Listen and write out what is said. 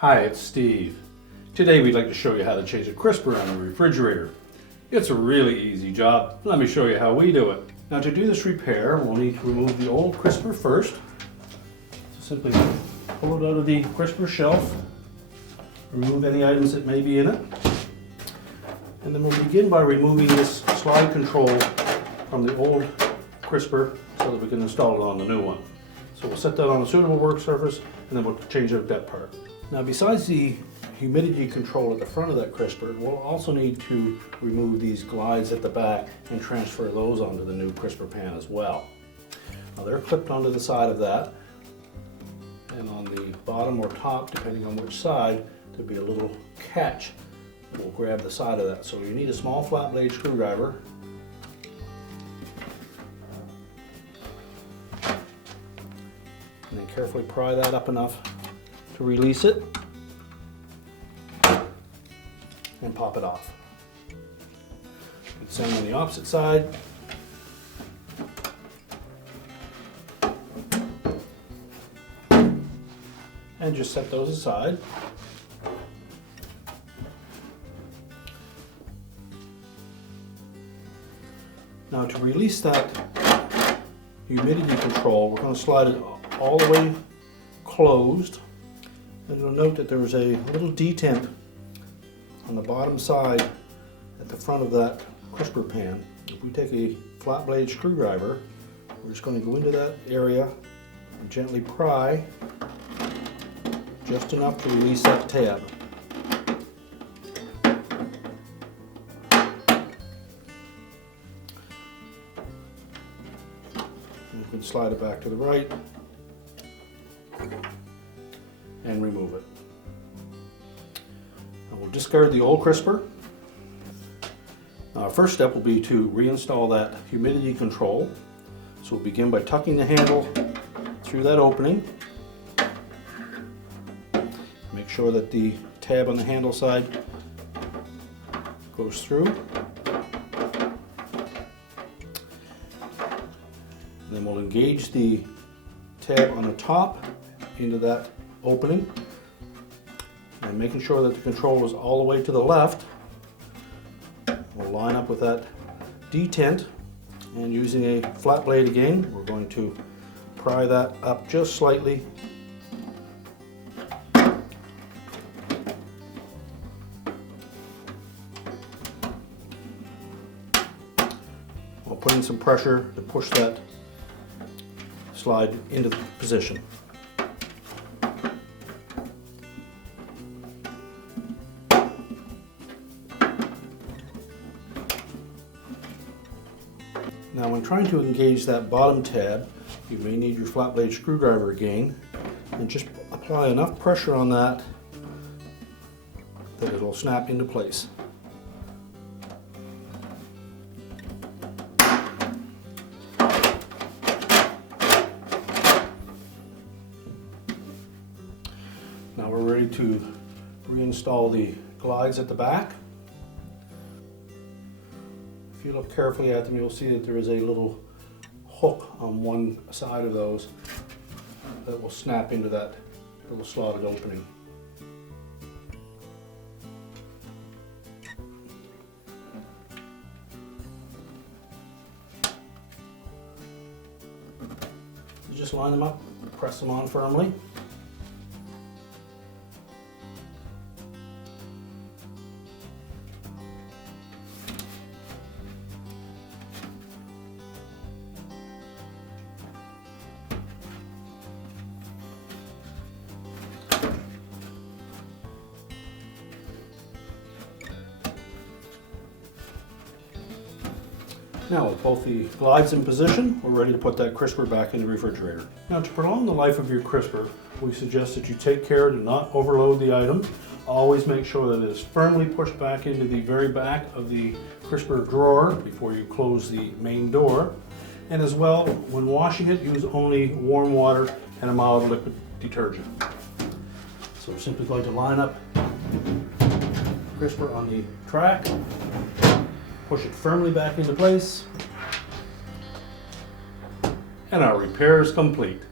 Hi, it's Steve. Today we'd like to show you how to change a crisper on a refrigerator. It's a really easy job. Let me show you how we do it. Now to do this repair, we'll need to remove the old crisper first. So simply pull it out of the crisper shelf, remove any items that may be in it, and then we'll begin by removing this slide control from the old crisper so that we can install it on the new one. So we'll set that on a suitable work surface and then we'll change out that part. Now besides the humidity control at the front of that crisper, we'll also need to remove these glides at the back and transfer those onto the new crisper pan as well. Now they're clipped onto the side of that, and on the bottom or top, depending on which side, there'll be a little catch that will grab the side of that. So you need a small flat blade screwdriver. And then carefully pry that up enough to release it and pop it off. Same on the opposite side. And just set those aside. Now to release that humidity control, we're going to slide it all the way closed. And you'll note that there is a little detent on the bottom side at the front of that crisper pan. If we take a flat blade screwdriver, we're just going to go into that area and gently pry just enough to release that tab. You can slide it back to the right and remove it. Now we'll discard the old crisper. Our first step will be to reinstall that humidity control. So we'll begin by tucking the handle through that opening. Make sure that the tab on the handle side goes through. And then we'll engage the tab on the top into that opening, and making sure that the control is all the way to the left. We'll line up with that detent, and using a flat blade again, we're going to pry that up just slightly. While putting some pressure to push that slide into position. Now when trying to engage that bottom tab, you may need your flat blade screwdriver again, and just apply enough pressure on that that it'll snap into place. Now we're ready to reinstall the glides at the back. If you look carefully at them, you'll see that there is a little hook on one side of those that will snap into that little slotted opening. You just line them up, press them on firmly. Now with both the glides in position, we're ready to put that crisper back in the refrigerator. Now to prolong the life of your crisper, we suggest that you take care to not overload the item. Always make sure that it is firmly pushed back into the very back of the crisper drawer before you close the main door. And as well, when washing it, use only warm water and a mild liquid detergent. So we're simply going to line up crisper on the track, push it firmly back into place, and our repair is complete.